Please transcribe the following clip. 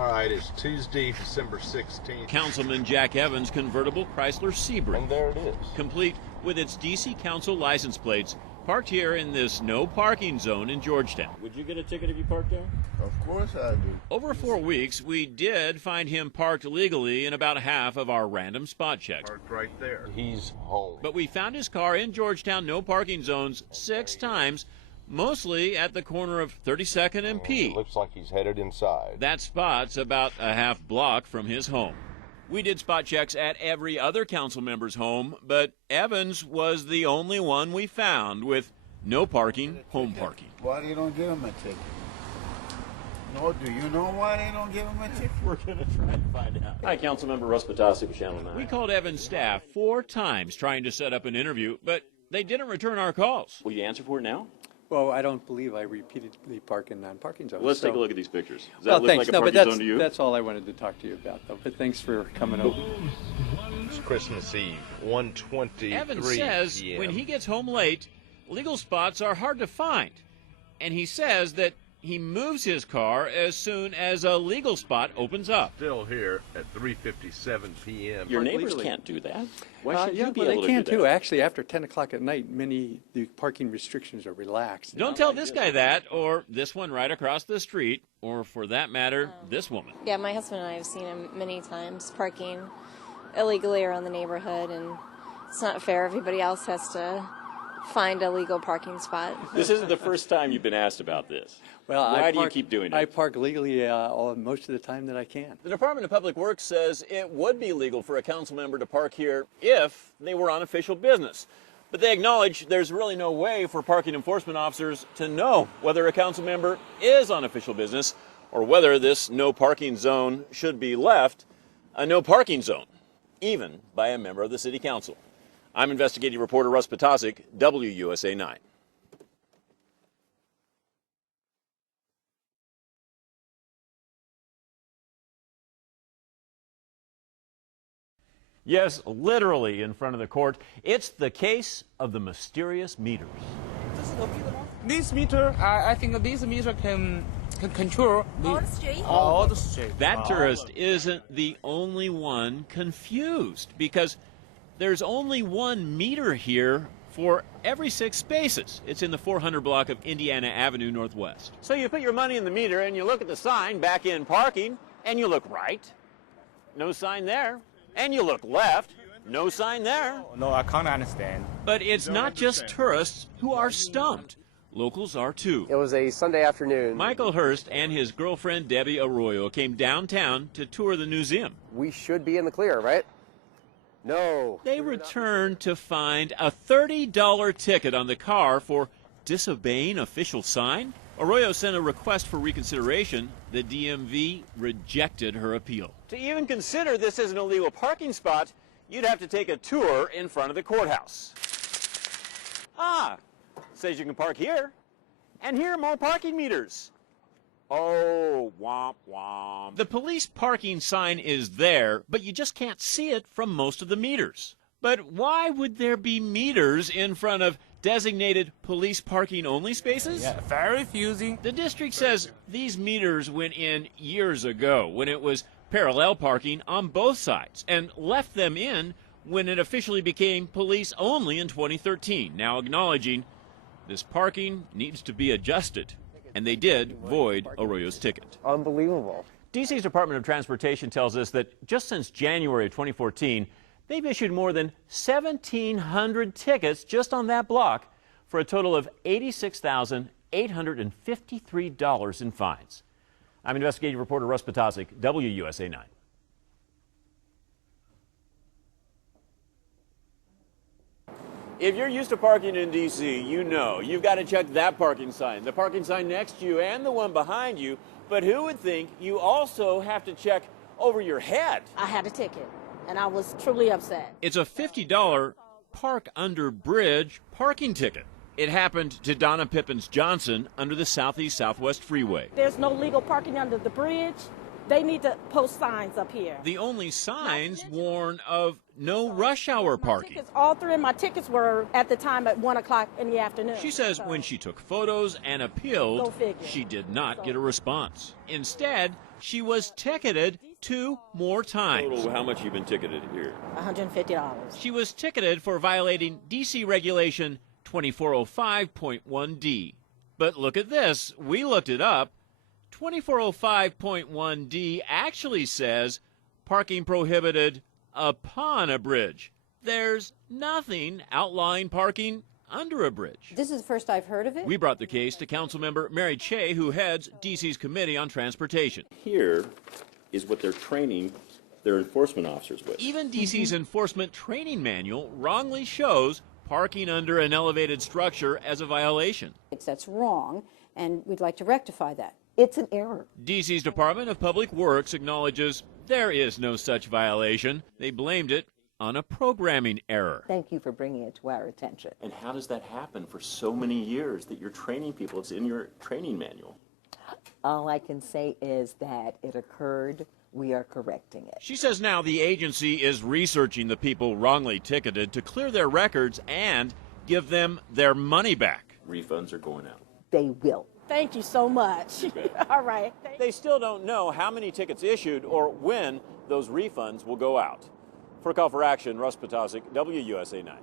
All right, it's Tuesday, December 16th. Councilman Jack Evans' convertible Chrysler Sebring. And there it is. Complete with its D.C. Council license plates, parked here in this no parking zone in Georgetown. Would you get a ticket if you parked there? Of course I do. Over 4 weeks, we did find him parked legally in about half of our random spot checks. Parked right there. He's home. But we found his car in Georgetown no parking zones 6 times, mostly at the corner of 32nd and P. It looks like he's headed inside. That spot's about a half block from his home. We did spot checks at every other council member's home, but Evans was the only one we found with no parking, home parking. Why they don't give him a ticket? No, do you know why they don't give him a ticket? We're going to try and find out. Hi, Councilmember Russ Patasi with Channel 9. We called Evans' staff 4 times trying to set up an interview, but they didn't return our calls. Will you answer for it now? Well, I don't believe I repeatedly park in non-parking zones. Let's take a look at these pictures. Does that look like a parking zone to you? That's all I wanted to talk to you about, though. But thanks for coming over. It's Christmas Eve, 1:23 Evans says p.m. when he gets home late, legal spots are hard to find. And he says that he moves his car as soon as a legal spot opens up. Still here at 3:57 p.m. Your neighbors can't do that. Why should you be well, able they to can't do that? too. Actually, after 10 o'clock at night, the parking restrictions are relaxed. Don't tell this guy that, or this one right across the street, or for that matter, this woman. Yeah, my husband and I have seen him many times parking illegally around the neighborhood, and it's not fair. Everybody else has to find a legal parking spot. This isn't the first time you've been asked about this. Well, Why do you keep doing it? I park legally most of the time that I can. The Department of Public Works says it would be legal for a council member to park here if they were on official business. But they acknowledge there's really no way for parking enforcement officers to know whether a council member is on official business or whether this no parking zone should be left a no parking zone, even by a member of the City Council. I'm investigative reporter Russ Patasic, WUSA 9. Yes, literally in front of the court. It's the case of the mysterious meters. This meter, I think this meter can control all the street. That tourist isn't the only one confused because there's only one meter here for every 6 spaces. It's in the 400 block of Indiana Avenue Northwest. So you put your money in the meter and you look at the sign, back in parking, and you look right. No sign there. And you look left, no sign there. No, I can't understand. But it's not just tourists who are stumped. Locals are too. It was a Sunday afternoon. Michael Hurst and his girlfriend Debbie Arroyo came downtown to tour the museum. We should be in the clear, right? No. They returned to find a $30 ticket on the car for disobeying official sign. Arroyo sent a request for reconsideration. The DMV rejected her appeal. To even consider this as an illegal parking spot, you'd have to take a tour in front of the courthouse. Says you can park here, and here are more parking meters. Oh, womp womp. The police parking sign is there, but you just can't see it from most of the meters. But why would there be meters in front of designated police parking only spaces? Yeah, very confusing. The district says these meters went in years ago when it was parallel parking on both sides and left them in when it officially became police only in 2013, now acknowledging this parking needs to be adjusted. And they did void Arroyo's ticket. Unbelievable. D.C.'s Department of Transportation tells us that just since January of 2014, they've issued more than 1,700 tickets just on that block for a total of $86,853 in fines. I'm investigative reporter Russ Patasic, WUSA 9. If you're used to parking in D.C., you know you've got to check that parking sign, the parking sign next to you, and the one behind you. But who would think you also have to check over your head? I had a ticket, and I was truly upset. It's a $50 park under bridge parking ticket. It happened to Donna Pippins Johnson under the Southeast Southwest Freeway. There's no legal parking under the bridge. They need to post signs up here. The only signs warn of no rush hour parking. Tickets, all three of my tickets were at the time at 1 o'clock in the afternoon. She says So, when she took photos and Go appealed, figure. she did not get a response. Instead, she was ticketed 2 more times. Total, how much have you been ticketed here? $150. She was ticketed for violating D.C. Regulation 2405.1D. But look at this. We looked it up. 2405.1D actually says parking prohibited upon a bridge. There's nothing outlying parking under a bridge. This is the first I've heard of it. We brought the case to Councilmember Mary Che, who heads D.C.'s Committee on Transportation. Here is what they're training their enforcement officers with. Even D.C.'s enforcement training manual wrongly shows parking under an elevated structure as a violation. That's wrong, and we'd like to rectify that. It's an error. D.C.'s Department of Public Works acknowledges there is no such violation. They blamed it on a programming error. Thank you for bringing it to our attention. And how does that happen for so many years that you're training people? It's in your training manual. All I can say is that it occurred. We are correcting it. She says now the agency is researching the people wrongly ticketed to clear their records and give them their money back. Refunds are going out. They will. Thank you so much. All right. They still don't know how many tickets issued or when those refunds will go out. For Call for Action, Russ Potasic, WUSA 9.